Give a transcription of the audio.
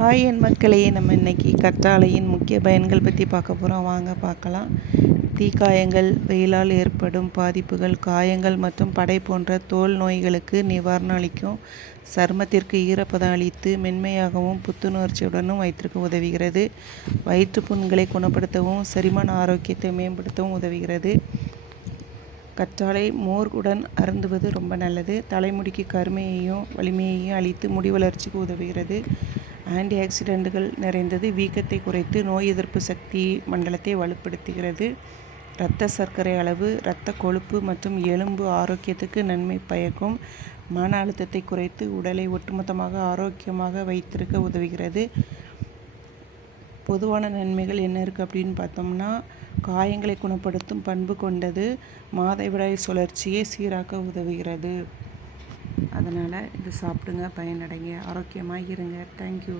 Hi என் மக்களே, நம்ம இன்னைக்கு கற்றாழையின் முக்கிய பயன்கள் பற்றி பார்க்க போகிறோம். வாங்க பார்க்கலாம். தீக்காயங்கள், வெயிலால் ஏற்படும் பாதிப்புகள், காயங்கள் மற்றும் படை போன்ற தோல் நோய்களுக்கு நிவாரணம் அளிக்கும். சருமத்திற்கு ஈரப்பதம் அளித்து மென்மையாகவும் புத்துணர்ச்சியுடனும் வைத்திருக்க உதவுகிறது. வயிற்றுப்புண்களை குணப்படுத்தவும் செரிமான ஆரோக்கியத்தை மேம்படுத்தவும் உதவுகிறது. கற்றாழை மோர் உடன் அருந்துவது ரொம்ப நல்லது. தலைமுடிக்கு கருமையையும் வலிமையையும் அளித்து முடி வளர்ச்சிக்கு உதவுகிறது. ஆன்டி ஆக்சிடென்ட்டுகள் நிறைந்தது. வீக்கத்தை குறைத்து நோய் எதிர்ப்பு சக்தி மண்டலத்தை வலுப்படுத்துகிறது. இரத்த சர்க்கரை அளவு, இரத்த கொழுப்பு மற்றும் எலும்பு ஆரோக்கியத்துக்கு நன்மை பயக்கும். மன அழுத்தத்தை குறைத்து உடலை ஒட்டுமொத்தமாக ஆரோக்கியமாக வைத்திருக்க உதவுகிறது. பொதுவான நன்மைகள் என்ன இருக்குது அப்படின்னு பார்த்தோம்னா, காயங்களை குணப்படுத்தும் பண்பு கொண்டது. மாதவிடாய் சுழற்சியை சீராக்க உதவுகிறது. அதனால் இது சாப்பிடுங்க, பயனடைங்க, ஆரோக்கியமாக இருங்க. தேங்க்யூ.